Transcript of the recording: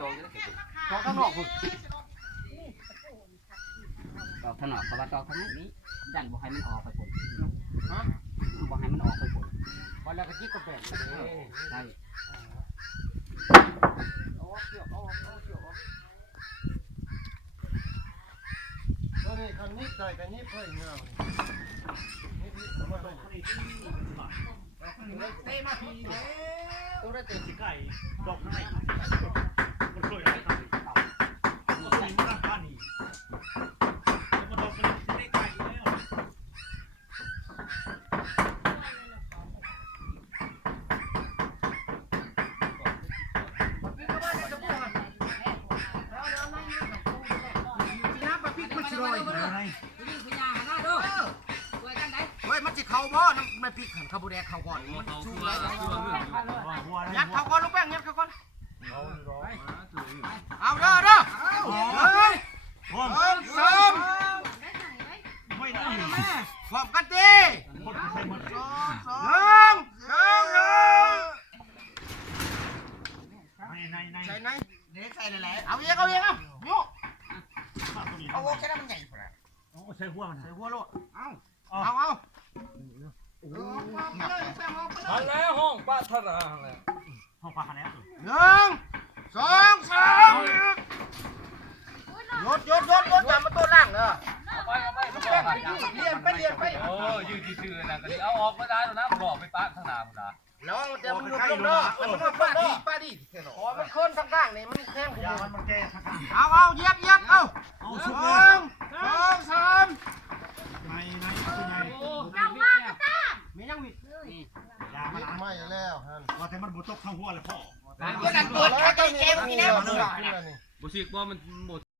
ตอกจะได้ตอกข้างนอกพุ่น ตอกถนอมเพราะว่าตอกทางนี้ดันบ่ให้มันออกไปผลฮะบ่ให้มันออกไปผล วันแล้วก็จิกกระแปงใช่เอาเกี่ยวเอาเกี่ยวตัวนี้คันนี้ได้กันนี้เพิ่นเงาเต้มาทีเด้อตัวได้เต็มสิไก่ดอกไม้มันสวยได้ครับตัวนี้มันบ้านนี่มันดอกมันได้ไก่แล้วมันจะเข้าบ่น้ำมันพริกขันข้าวบูแดงเข้าก่อนมันชูไรยัดเข้าก่อนลูกแป้งยัดเข้าก่อนเอาเด้อเด้อสามไม่ได้พร้อมกันดิหนึ่งสองใส่ไหนเด็กใส่ไหนเอาเยอะเอายุเอาโอเคแล้วมันใหญ่กว่าใส่หัวมันใส่หัวโลดเอาทันแล้วห้องป้าทราแล้ว ห้องปลาแล้ว1 2 3ยดอย่ามาตัวล่างเด้อ ไปเรียนไป ยืนชื่อนะก็เอาออกไม่ได้แล้วนะบอกไปป้าข้างหน้าคุณนะ น้องเดี๋ยวมันลงเด้อมันป้าดิอ๋อมันโค่นข้างๆนี่มันแข้งผมมันแก้ข้างๆเอาเหยียบเอา1 2 3มียังวิยามันไม่แล้วฮะว่าแต่มันบุตกข้างหัวเลยพ่อ เดี๋ยวนั่นเปิดใครใจเกมนี่นะ บุษกบ่มันหมด